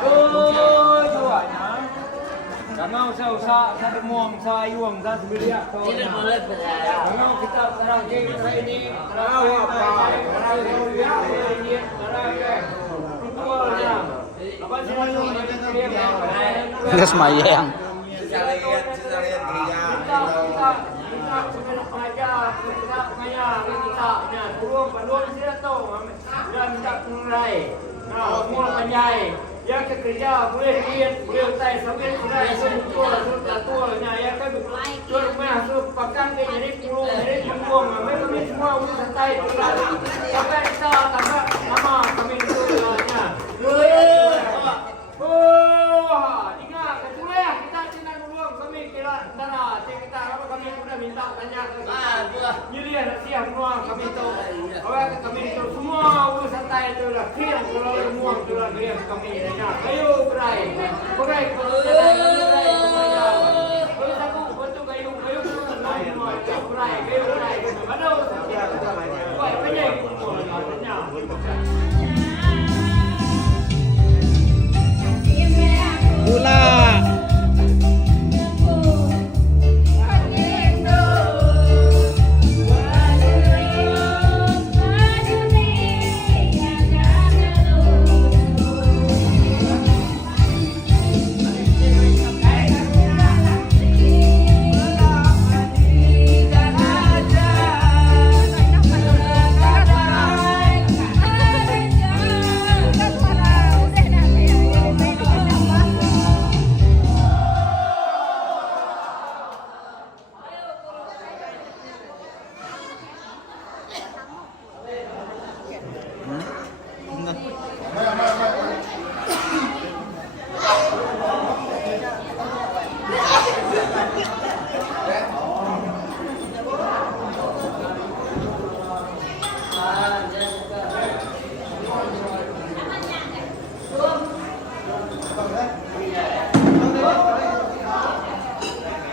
Oh, jualnya. Jangan usah sa demam, sa iwang, sa sebelia. Tidak boleh berharap. Jangan kita terakhir ini. Gas mayang. Ya kerja boleh lihat boleh tay sambil sudah tua ya kan tur masuk pakan ke jadi puluh jadi punggung kami semua udah santai sampai kita tambah nama kami itu nya ingat kecuali kita cina dulu kami kira darah kita apa kami sudah minta tanya ke jadi ada siap semua kami itu awak kami itu semua udah santai itu lah kian kalau semua itu lah kian kami nya ayo berai kalau aku bantu kayu semua berai aduh wah banyak nya Gula.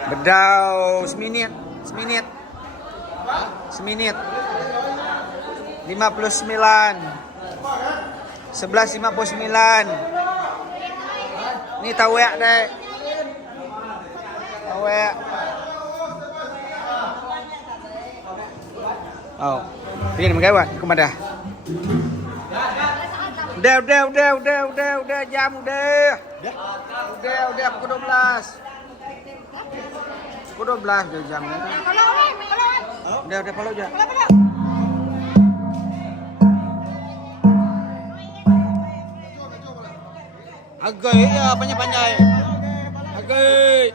Bedau seminit 59 11.59 ini tawek dek tawek oh ini magawan kemana udah jam udah pukul 12 pukul 12 jam udah follow aja agak ya panjang agak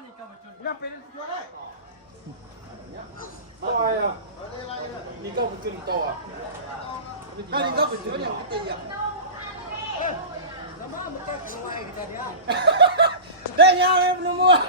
nih kau betul. Enggak pengen juara. Oh ya. Ni kau betul kau ah. Kan kau betul yang ketiga. Nama betul keluar kita dia. Dah nyawa belum muat.